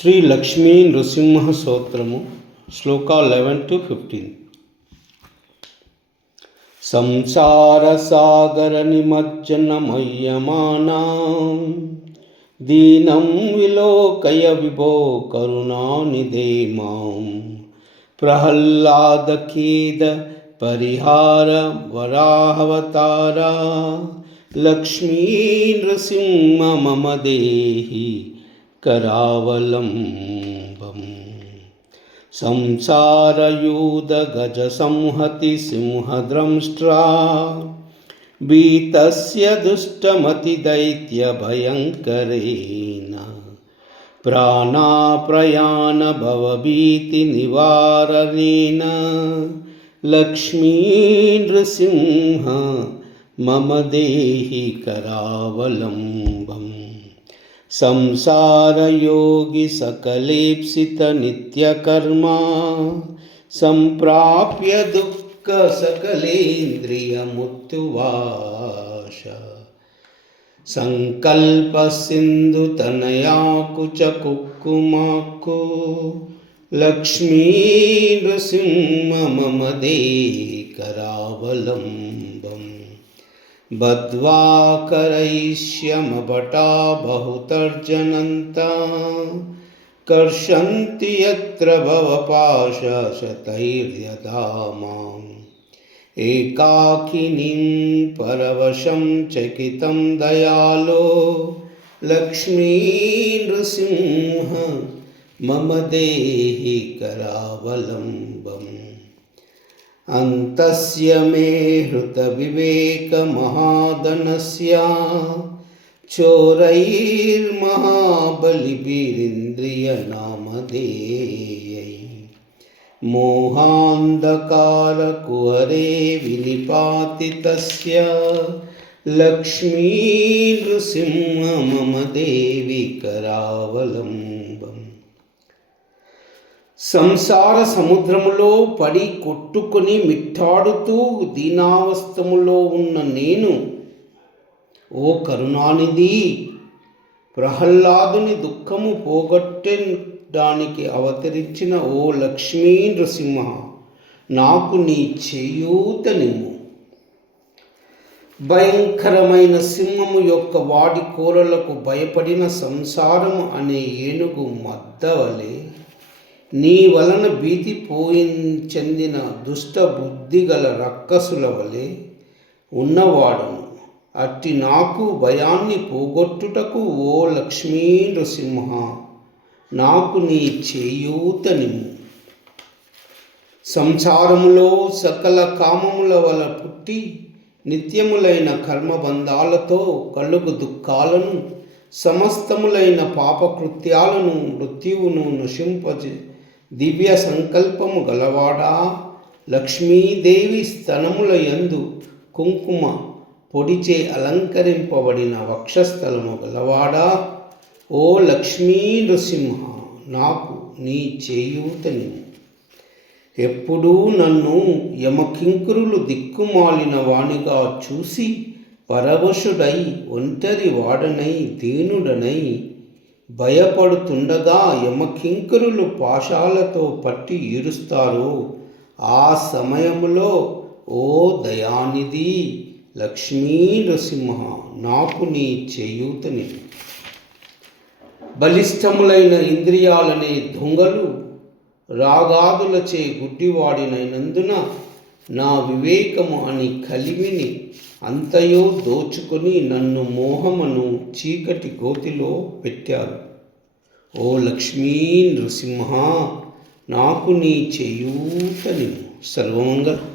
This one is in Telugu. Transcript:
శ్రీ లక్ష్మీ నృసింహ స్తోత్రము శ్లోక 11-15. సంసార సాగర నిమజ్జనమయ్యమానాం దీనం విలోకయ విభో కరుణానిధే మాం ప్రహ్లాదఖేద పరిహార వరాహవతారా లక్ష్మీ నృసింహ మమ దేహి करावलंबम संसारयूद गज संहति सिंहद्रंष्ट्रा बीतस्य दुष्टमति दैत्य भयंकरेण प्राणाप्रयाण भवभीति निवारणेन लक्ष्मी नृसिंह मम देहि करावलंबम संसारयोगी सकलेप्सित नित्यकर्मा संप्राप्य दुःख सकलेन्द्रियमुत्तुवाश संकल्प सिंधु तनया कुच कुक्कुमाक्कु लक्ष्मी नृसिंह मम देहि करावलंबम् बद्ध्वा करैष्यमभटा बहुतर्जनन्ता कर्षन्ति यत्र भवपाशशतैर्यदा माम् एकाकिनीं परवशं चकितं दयालो लक्ष्मी नृसिंह मम देहि करावलंबम् अंतस्य मे हृत विवेक महादनस्य चोरैर्महाबलिभिरिन्द्रिय नामधेयै मोहान्धकार कुहरे विनिपाति तस्य लक्ष्मी नृसिंह मम देहि करावलंबम् సంసార సముద్రములో పడి కొట్టుకొని మిట్టాడుతూ దీనావస్థములో ఉన్న నేను, ఓ కరుణానిధి, ప్రహ్లాదుని దుఃఖము పోగొట్టడానికి అవతరించిన ఓ లక్ష్మీ నృసింహ, నాకు నీ చేయూతనిమ్ము. భయంకరమైన సింహము యొక్క వాడి కోరలకు భయపడిన సంసారము అనే ఏనుగు మద్దవలే నీ వలన భీతి చెందిన దుష్ట బుద్ధి గల రక్కసుల వలె ఉన్నవాడను. అట్టి నాకు భయాన్ని పోగొట్టుటకు ఓ లక్ష్మీ నృసింహ, నాకు నీ చేయూతనిమ్ము. సంసారములో సకల కామముల వల పుట్టి నిత్యములైన కర్మబంధాలతో కలుగు దుఃఖాలను, సమస్తములైన పాపకృత్యాలను, మృత్యువును నశింపజే దివ్య సంకల్పము గలవాడా, లక్ష్మీదేవి స్తనముల యందు కుంకుమ పొడిచే అలంకరింపబడిన వక్షస్థలము గలవాడా, ఓ లక్ష్మీ నృసింహ, నాకు నీ చేయూతనిమ్ము. ఎప్పుడూ నన్ను యమకింకరులు దిక్కుమాలిన వానిగా చూసి పరవశుడై ఒంటరి వాడనై దీనుడనై భయపడుతుండగా యమకింకరులు పాశాలతో పట్టి ఈడుస్తారు. ఆ సమయంలో ఓ దయానిధి లక్ష్మీ నృసింహ, నాకు నీ చేయూతనిమ్ము. బలిష్టములైన ఇంద్రియాలనే దొంగలు రాగాదులచే గుడ్డివాడినైనందున నా వివేకము అని కలిమిని అంతయో దోచుకొని నన్ను మోహమును చీకటి గోతిలో పెట్టారు. ఓ లక్ష్మీ నృసింహ, నాకు నీ చేయూతనిమ్ము. సర్వమంగళం.